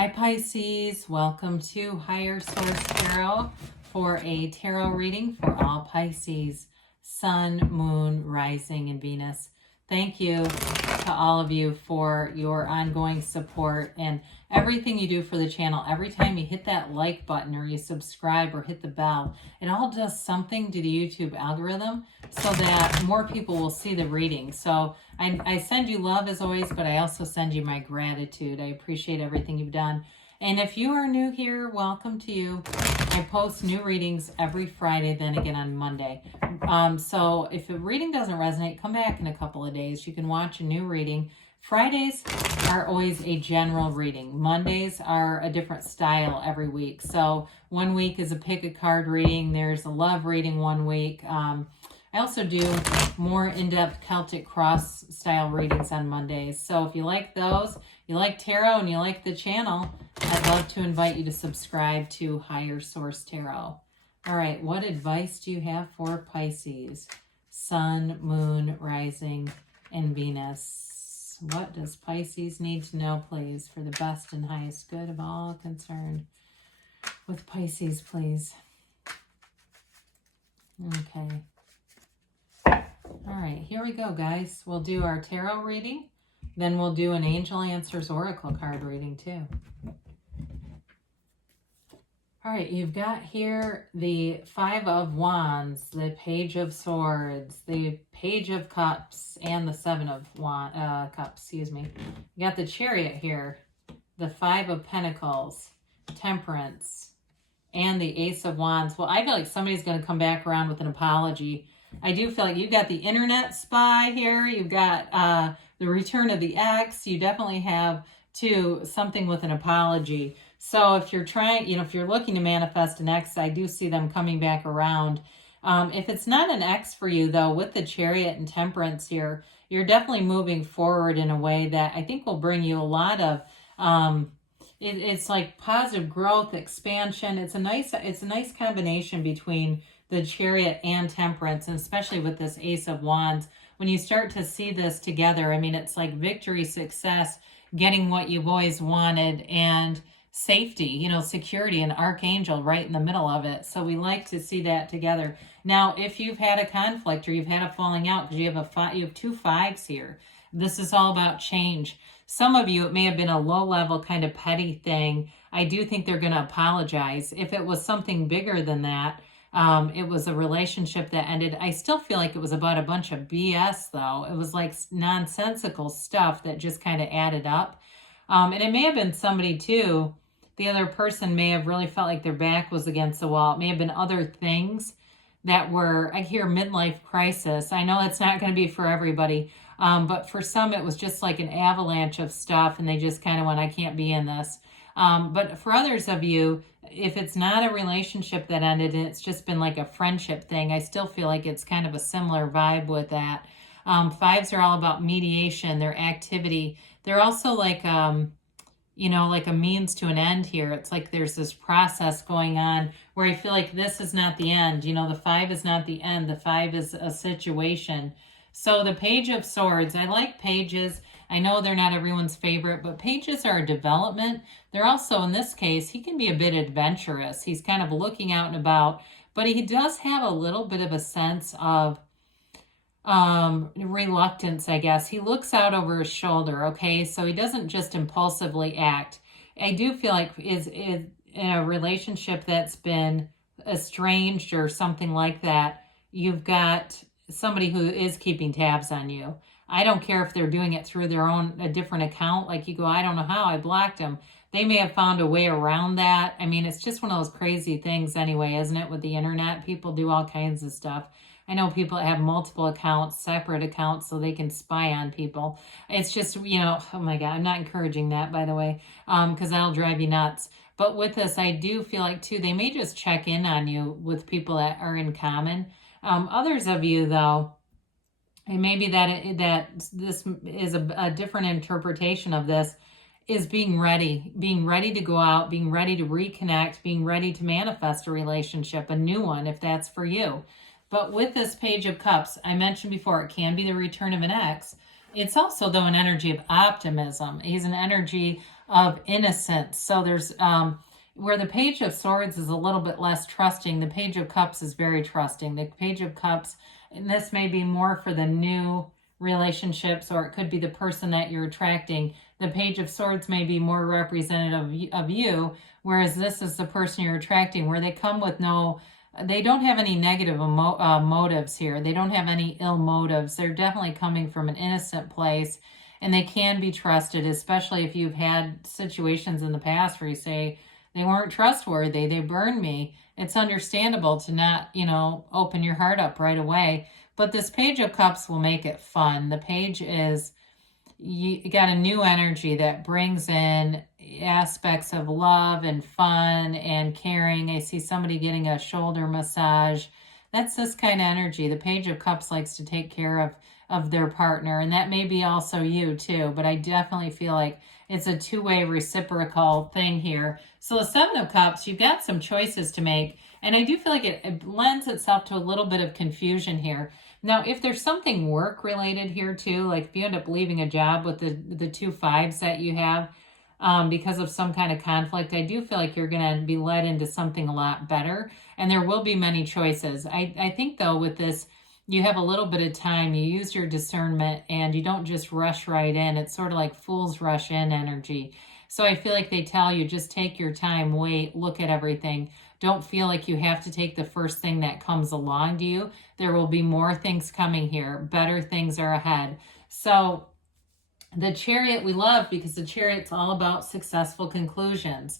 Hi Pisces, welcome to Higher Source Tarot for a tarot reading for all Pisces, Sun, Moon, Rising, and Venus. Thank you to all of you for your ongoing support and everything you do for the channel. Every time you hit that like button or you subscribe or hit the bell, it all does something to the YouTube algorithm so that more people will see the reading. So I send you love as always, but I also send you my gratitude. I appreciate everything you've done. And if you are new here, welcome to you. I post new readings every Friday, then again on Monday. So if a reading doesn't resonate, come back in a couple of days. You can watch a new reading. Fridays are always a general reading. Mondays are a different style every week. So one week is a pick a card reading. There's a love reading one week. I also do more in-depth Celtic cross style readings on Mondays. So if you like those, you like tarot, and you like the channel, I'd love to invite you to subscribe to Higher Source Tarot. All right, what advice do you have for Pisces? Sun, Moon, Rising, and Venus. What does Pisces need to know, please, for the best and highest good of all concerned with Pisces, please? Okay. All right, here we go, guys. We'll do our tarot reading. Then we'll do an Angel Answers Oracle card reading, too. All right, you've got here the Five of Wands, the Page of Swords, the Page of Cups, and the Seven of Cups, excuse me. You got the Chariot here, the Five of Pentacles, Temperance, and the Ace of Wands. Well, I feel like somebody's going to come back around with an apology. I do feel like you've got the internet spy here. You've got the return of the ex. You definitely have, too, something with an apology. So if you're trying, if you're looking to manifest an ex, I do see them coming back around. If it's not an ex for you, though, with the Chariot and Temperance here, you're definitely moving forward in a way that I think will bring you a lot of, it's like positive growth, expansion. It's a nice combination between the Chariot and Temperance, and especially with this Ace of Wands. When you start to see this together, I mean, it's like victory, success, getting what you've always wanted, and safety, security, and Archangel right in the middle of it. So we like to see that together. Now, if you've had a conflict or you've had a falling out, because you have two fives here, this is all about change. Some of you, it may have been a low-level kind of petty thing. I do think they're going to apologize. If it was something bigger than that, it was a relationship that ended. I still feel like it was about a bunch of BS, though. It was like nonsensical stuff that just kind of added up. And it may have been somebody, too. The other person may have really felt like their back was against the wall. It may have been other things that were, I hear midlife crisis. I know it's not going to be for everybody, but for some, it was just like an avalanche of stuff, and they just kind of went, I can't be in this. But for others of you, if it's not a relationship that ended and it's just been like a friendship thing, I still feel like it's kind of a similar vibe with that. Fives are all about mediation, their activity. They're also like, like a means to an end here. It's like there's this process going on where I feel like this is not the end. The five is not the end. The five is a situation. So the Page of Swords, I like pages. I know they're not everyone's favorite, but pages are a development. They're also, in this case, he can be a bit adventurous. He's kind of looking out and about, but he does have a little bit of a sense of reluctance, I guess. He looks out over his shoulder, okay? So he doesn't just impulsively act. I do feel like is in a relationship that's been estranged or something like that, you've got somebody who is keeping tabs on you. I don't care if they're doing it through a different account. Like you go, I don't know how, I blocked them. They may have found a way around that. I mean, it's just one of those crazy things anyway, isn't it? With the internet, people do all kinds of stuff. I know people that have multiple accounts, separate accounts, so they can spy on people. It's just, oh my God, I'm not encouraging that, by the way, because that'll drive you nuts. But with this, I do feel like, too, they may just check in on you with people that are in common. Others of you, though, and maybe that this is a different interpretation of this, is being ready to go out, being ready to reconnect, being ready to manifest a relationship, a new one, if that's for you. But with this Page of Cups, I mentioned before, it can be the return of an ex, It's also, though, an energy of optimism. He's an energy of innocence. So there's where the Page of Swords is a little bit less trusting, the Page of Cups is very trusting. The Page of Cups, and this may be more for the new relationships, or it could be the person that you're attracting. The Page of Swords may be more representative of you, whereas this is the person you're attracting, where they come with they don't have any negative motives here. They don't have any ill motives. They're definitely coming from an innocent place, and they can be trusted, especially if you've had situations in the past where you say, they weren't trustworthy, they burned me. It's understandable to not, open your heart up right away. But this Page of Cups will make it fun. The page is, you got a new energy that brings in aspects of love and fun and caring. I see somebody getting a shoulder massage. That's this kind of energy. The Page of Cups likes to take care of their partner, and that may be also you too, but I definitely feel like it's a two-way reciprocal thing here. So the Seven of Cups, you've got some choices to make, and I do feel like it lends itself to a little bit of confusion here. Now, if there's something work related here too, like if you end up leaving a job with the 2 5s that you have because of some kind of conflict, I do feel like you're going to be led into something a lot better, and there will be many choices. I think though with this, you have a little bit of time, you use your discernment, and you don't just rush right in. It's sort of like fools rush in energy. So I feel like they tell you, just take your time, wait, look at everything. Don't feel like you have to take the first thing that comes along to you. There will be more things coming here. Better things are ahead. So the Chariot we love because the Chariot's all about successful conclusions.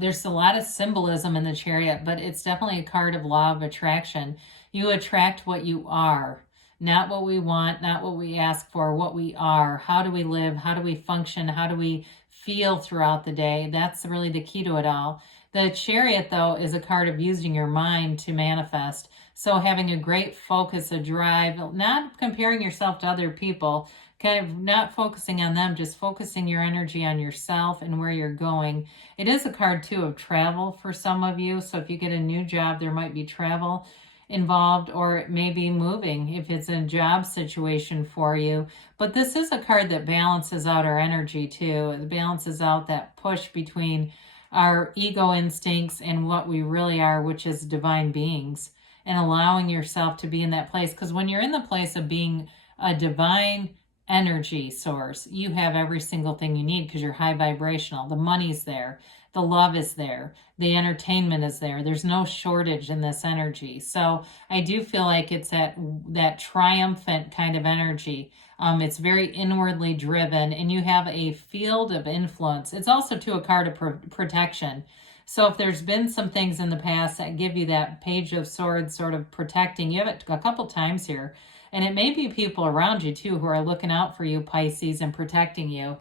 There's a lot of symbolism in the Chariot, but it's definitely a card of law of attraction. You attract what you are, not what we want, not what we ask for, what we are. How do we live? How do we function? How do we feel throughout the day? That's really the key to it all. The Chariot, though, is a card of using your mind to manifest. So having a great focus, a drive, not comparing yourself to other people, kind of not focusing on them, just focusing your energy on yourself and where you're going. It is a card, too, of travel for some of you. So if you get a new job, there might be travel involved, or it may be moving if it's a job situation for you. But this is a card that balances out our energy, too. It balances out that push between our ego instincts and what we really are, which is divine beings, and allowing yourself to be in that place. Because when you're in the place of being a divine energy source, you have every single thing you need because you're high vibrational. The money's there, the love is there, the entertainment is there. There's no shortage in this energy. So I do feel like it's that triumphant kind of energy. It's very inwardly driven, and you have a field of influence. It's also, too, a card of protection. So if there's been some things in the past that give you that Page of Swords sort of protecting, you have it a couple times here. And it may be people around you, too, who are looking out for you, Pisces, and protecting you.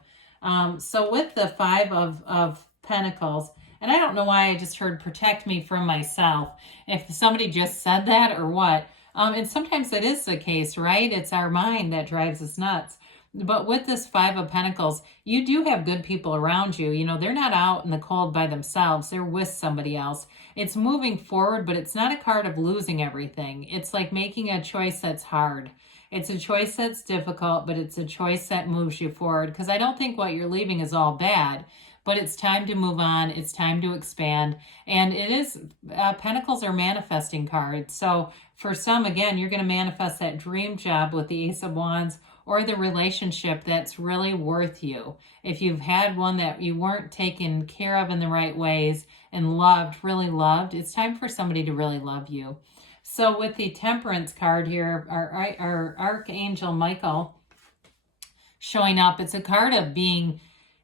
So with the Five of Pentacles, and I don't know why I just heard protect me from myself, if somebody just said that or what. And sometimes that is the case, right? It's our mind that drives us nuts. But with this Five of Pentacles, you do have good people around you. They're not out in the cold by themselves. They're with somebody else. It's moving forward, but it's not a card of losing everything. It's like making a choice that's hard. It's a choice that's difficult, but it's a choice that moves you forward. Because I don't think what you're leaving is all bad, but it's time to move on. It's time to expand. And it is, Pentacles are manifesting cards. So for some, again, you're going to manifest that dream job with the Ace of Wands, or the relationship that's really worth you. If you've had one that you weren't taken care of in the right ways and loved, really loved, it's time for somebody to really love you. So with the Temperance card here, our Archangel Michael showing up, it's a card of being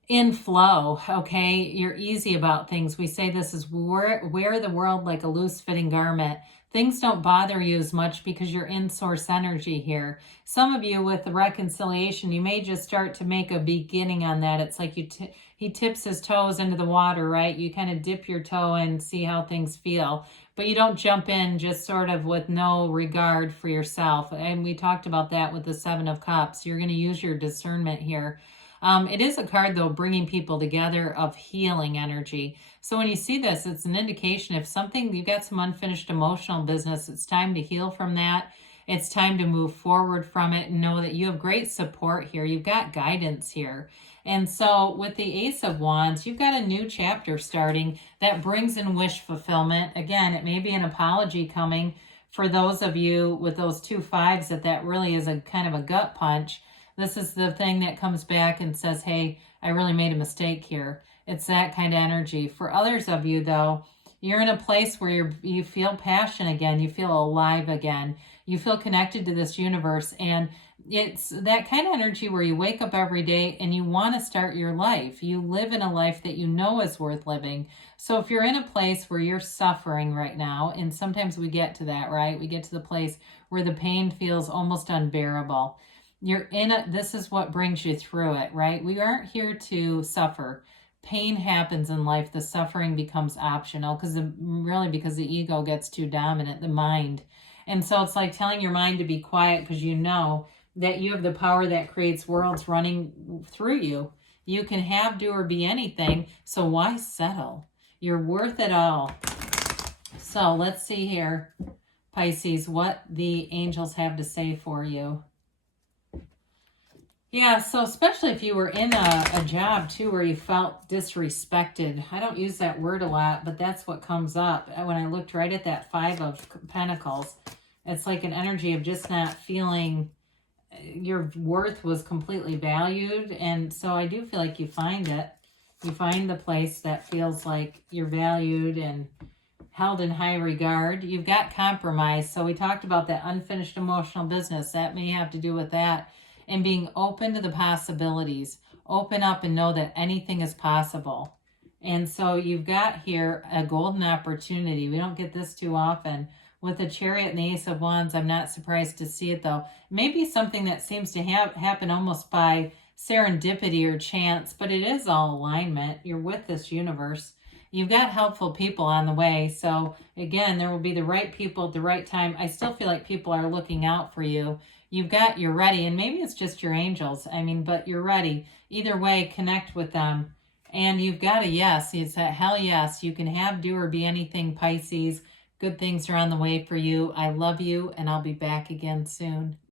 in flow, okay? You're easy about things. We say this is wear the world like a loose fitting garment. Things don't bother you as much because you're in source energy here. Some of you with the reconciliation, you may just start to make a beginning on that. It's like he tips his toes into the water, right? You kind of dip your toe and see how things feel. But you don't jump in just sort of with no regard for yourself. And we talked about that with the Seven of Cups. You're going to use your discernment here. It is a card, though, bringing people together of healing energy. So when you see this, it's an indication if you've got some unfinished emotional business, it's time to heal from that. It's time to move forward from it and know that you have great support here. You've got guidance here. And so with the Ace of Wands, you've got a new chapter starting that brings in wish fulfillment. Again, it may be an apology coming for those of you with those 2 5s that really is a kind of a gut punch. This is the thing that comes back and says, hey, I really made a mistake here. It's that kind of energy. For others of you, though, you're in a place where you feel passion again. You feel alive again. You feel connected to this universe. And it's that kind of energy where you wake up every day and you want to start your life. You live in a life that you know is worth living. So if you're in a place where you're suffering right now, and sometimes we get to that, right? We get to the place where the pain feels almost unbearable. This is what brings you through it, right? We aren't here to suffer. Pain happens in life. The suffering becomes optional because the ego gets too dominant, the mind. And so it's like telling your mind to be quiet because you know that you have the power that creates worlds running through you. You can have, do, or be anything. So why settle? You're worth it all. So let's see here, Pisces, what the angels have to say for you. Yeah, so especially if you were in a job, too, where you felt disrespected. I don't use that word a lot, but that's what comes up. When I looked right at that 5 of Pentacles, it's like an energy of just not feeling your worth was completely valued. And so I do feel like you find it. You find the place that feels like you're valued and held in high regard. You've got compromise. So we talked about that unfinished emotional business. That may have to do with that. And being open to the possibilities. Open up and know that anything is possible. And so you've got here a golden opportunity. We don't get this too often. With the Chariot and the Ace of Wands, I'm not surprised to see it, though. Maybe something that seems to happen almost by serendipity or chance, but it is all alignment. You're with this universe. You've got helpful people on the way. So, again, there will be the right people at the right time. I still feel like people are looking out for you. You're ready, and maybe it's just your angels. But you're ready. Either way, connect with them. And you've got a yes. It's a hell yes. You can have, do, or be anything, Pisces. Good things are on the way for you. I love you, and I'll be back again soon.